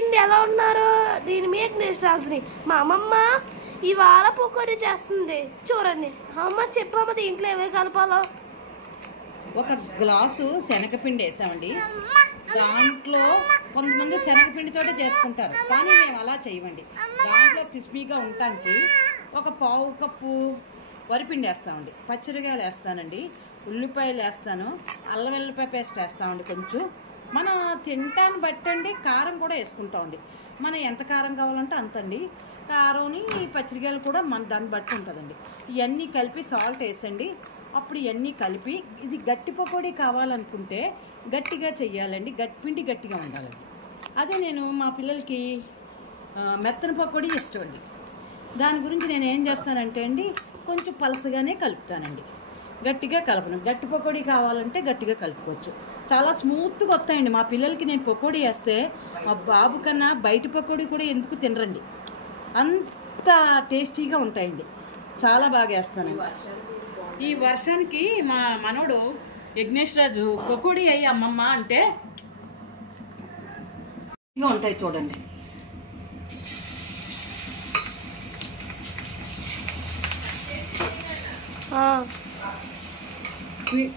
ఎలా ఉన్నారు? దీని మీద నెక్స్ట్ రాజుని మా అమ్మమ్మ ఇవాళ పకోడీ చేస్తుంది చూడండి. అమ్మ చెప్పమ్మ దీంట్లో ఏవే కలపాలో. ఒక గ్లాసు శనగపిండి వేసామండి. దాంట్లో కొంతమంది శనగపిండితోటే చేసుకుంటారు, కానీ మేము అలా చేయమండి. దాంట్లో క్రిస్పీగా ఉండటానికి ఒక పావు కప్పు వరిపిండి వేస్తామండి, పచ్చిమిరకాయలు వేస్తానండి, ఉల్లిపాయలు వేస్తాను, అల్లం వెల్లిపాయ పేస్ట్ వేస్తామండి. కొంచెం మన తింటాన్ని బట్టండి కారం కూడా వేసుకుంటామండి. మనం ఎంత కారం కావాలంటే అంతండి. కారంని పచ్చిమిరకాయలు కూడా మన దాన్ని బట్టి ఉంటుందండి. ఇవన్నీ కలిపి సాల్ట్ వేసండి. అప్పుడు ఇవన్నీ కలిపి ఇది గట్టి పకోడీ కావాలనుకుంటే గట్టిగా చెయ్యాలండి, పిండి గట్టిగా ఉండాలండి. అదే నేను మా పిల్లలకి మెత్తన పకోడీ ఇష్టం అండి. దాని గురించి నేను ఏం చేస్తానంటే అండి కొంచెం పలసగానే కలుపుతానండి, గట్టిగా కలపను. గట్టి పకోడీ కావాలంటే గట్టిగా కలుపుకోవచ్చు. చాలా స్మూత్గా వస్తాయండి. మా పిల్లలకి నేను పకోడీ వేస్తే మా బాబు కన్నా బయట పకోడీ కూడా ఎందుకు తినరండి, అంత టేస్టీగా ఉంటాయండి. చాలా బాగా వేస్తానండి. ఈ వర్షానికి మా మనోడు యజ్ఞేష్ రాజు పకోడీ అయ్యి అమ్మమ్మ అంటే ఇంకా ఉంటాయి చూడండి.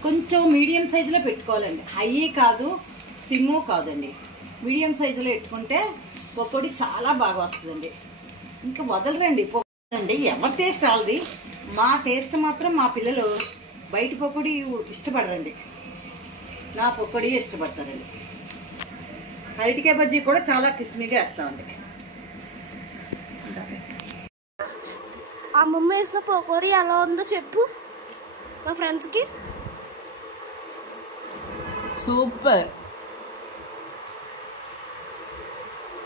కొంచెం మీడియం సైజులో పెట్టుకోవాలండి, హై కాదు సిమ్ము కాదండి. మీడియం సైజులో పెట్టుకుంటే పకోడీ చాలా బాగా వస్తుందండి. ఇంకా వదలరండి పకోడీ, ఎవరి టేస్ట్ వాళ్ళది. మా టేస్ట్ మాత్రం మా పిల్లలు బయట పకోడీ ఇష్టపడరండి, నా పకోడీ ఇష్టపడతారండి. అరటికాయ బజ్జీ కూడా చాలా క్రిస్పీగా వేస్తామండి. అమ్మమ్మ వేసిన పకోడీ ఎలా ఉందో చెప్పు మా ఫ్రెండ్స్కి. సూపర్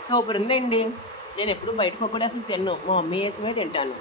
సూపర్ ఉందండి. నేను ఎప్పుడు బయట పకోడీ అసలు తిన్నాను, మా మమ్మీ వేసినవే తింటాను.